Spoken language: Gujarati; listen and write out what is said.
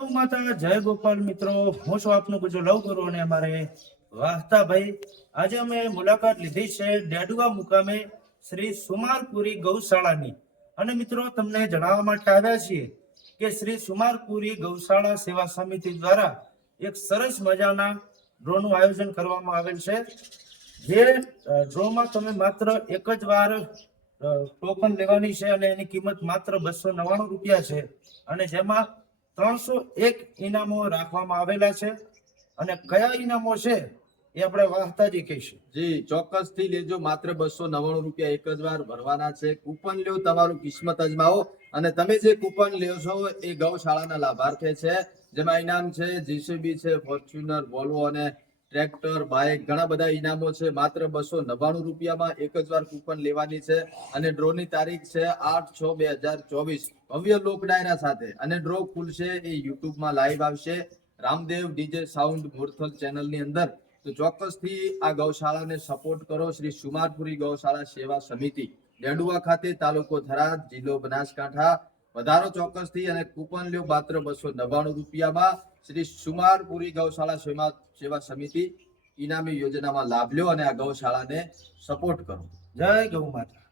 માતા જય ગોપાલ મિત્રો, હું છું આપનું ગુજુ લવ ગુરુ અને અમારે વાહતા ભાઈ આજે અમે મુલાકાત લીધી છે ડેડુઆ મુકામે શ્રી સુમારપુરી ગૌશાળાની. અને મિત્રો તમને જણાવવા માટે આવ્યા છીએ કે શ્રી સુમારપુરી ગૌશાળા સેવા સમિતિ દ્વારા એક સરસ મજાના ડ્રોનું આયોજન કરવામાં આવેલ છે. જે ડ્રોમાં તમે માત્ર એક જ વાર ટોકન લેવાની છે અને એની કિંમત માત્ર 299 રૂપિયા છે. અને જેમાં 301 ઇનામો રાખવામાં આવેલા છે. અને કયા ઇનામો છે એ આપણે વાહતાજી કહીશું. જી ચોક્કસથી લેજો. માત્ર 299 રૂપિયા એક જ વાર ભરવાના છે. કૂપન લ્યો, તમારું કિસ્મત અજમાવો. અને તમે જે કૂપન લ્યો છો એ ગૌશાળાના લાભાર્થી છે. જેમાં ઇનામ છે જીસીબી છે, ફોર્ચ્યુનર, વોલ્વો અને ટ્રેક્ટર, બાઇક, ઘણા બધા ઇનામો છે. માત્ર 299 રૂપિયામાં એક જ વાર કૂપન લેવાની છે. અને ડ્રોની તારીખ છે 8/6/2024 ભવ્ય લોક ડાયરા સાથે. અને ડ્રો ખુલશે એ યુટ્યુબમાં લાઈવ આવશે રામદેવ ડીજે સાઉન્ડ મુરથલ ચેનલની અંદર. તો ચોક્કસથી આ ગૌશાળાને સપોર્ટ કરો. શ્રી સુમારપુરી ગૌશાળા સેવા સમિતિ, ડેડુઆ ખાતે, તાલુકો થરાદ, જિલ્લો બનાસકાંઠા. વધારો ચોક્કસથી અને કૂપન લ્યો માત્ર 299 રૂપિયામાં. શ્રી સુમારપુરી ગૌશાળા સેવા સમિતિ ઇનામી યોજનામાં લાભ લ્યો અને આ ગૌશાળાને સપોર્ટ કરો. જય ગૌ માતા.